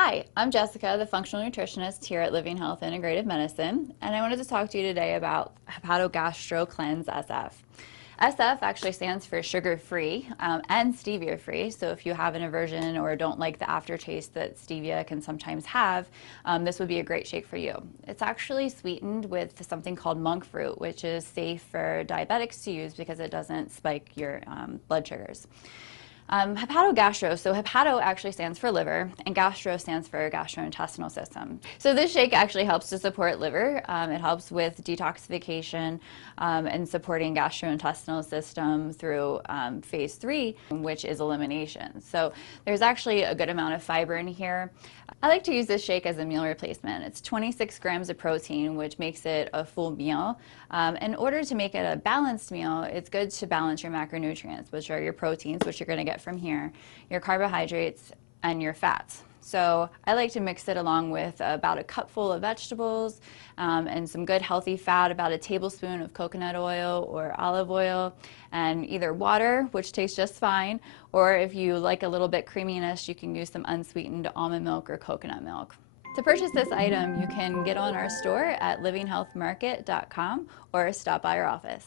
Hi, I'm Jessica, the functional nutritionist here at Living Health Integrative Medicine, and I wanted to talk to you today about Hapato Gastro Cleanse SF. SF actually stands for sugar-free and stevia-free, so if you have an aversion or don't like the aftertaste that stevia can sometimes have, this would be a great shake for you. It's actually sweetened with something called monk fruit, which is safe for diabetics to use because it doesn't spike your blood sugars. Hapato Gastro, so Hapato actually stands for liver, and Gastro stands for gastrointestinal system. So this shake actually helps to support liver. It helps with detoxification and supporting gastrointestinal system through phase 3, which is elimination. So there's actually a good amount of fiber in here. I like to use this shake as a meal replacement. It's 26 grams of protein, which makes it a full meal. In order to make it a balanced meal, it's good to balance your macronutrients, which are your proteins, which you're going to get from here, your carbohydrates, and your fats. So I like to mix it along with about a cupful of vegetables and some good healthy fat, about a tablespoon of coconut oil or olive oil, and either water, which tastes just fine, or if you like a little bit creaminess, you can use some unsweetened almond milk or coconut milk. To purchase this item, you can get on our store at livinghealthmarket.com or stop by our office.